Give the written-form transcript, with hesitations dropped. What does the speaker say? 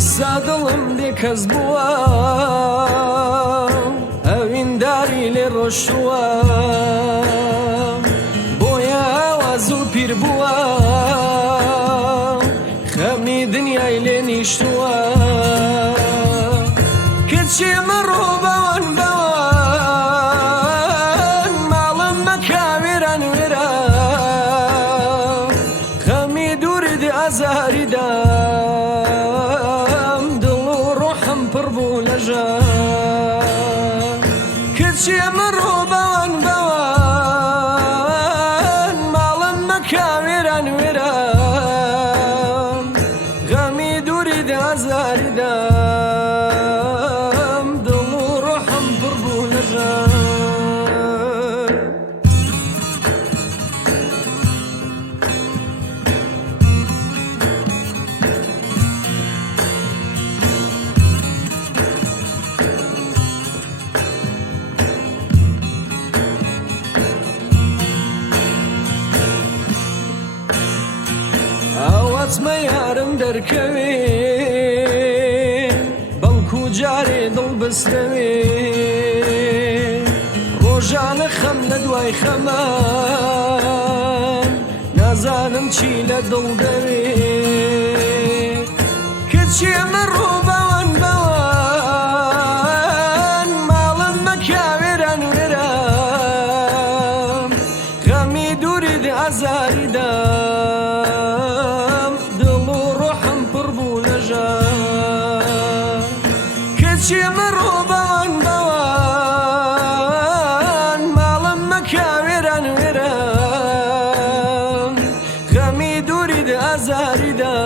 سادڵم بێکەس بووە ئەوینداری لێ ڕۆشتووە بۆیە ئاوا زوو پیر بووە خەمی دنیای لێ نیشتووە کچی مەڕۆ بەوەن بەوەن ماڵم مەکا وێران وێرە خەمی دوورد ئازاریدا کچی مەڕۆ بەوەن بەوەن ماڵم مەکا وێران وێرە غەمی دووری ئازاریدام دڵ و ڕۆحم پڕ بوو لە ژان ئەوەتمە یارم دەرکەوێ بەڵکو جارێ دڵ بستەوێ ڕۆژانە خەم لە دوای خەمان نازانم چی لە دڵ دەوێ کچی مەڕۆ بەوەن بەوەن ماڵم مەکا وێران وێرە غەمی دوورید ئازاریدا کچی مەڕۆ بەوەن بەوەن ماڵم مەکا وێران وێرە غەمی دوورید ئازاریدا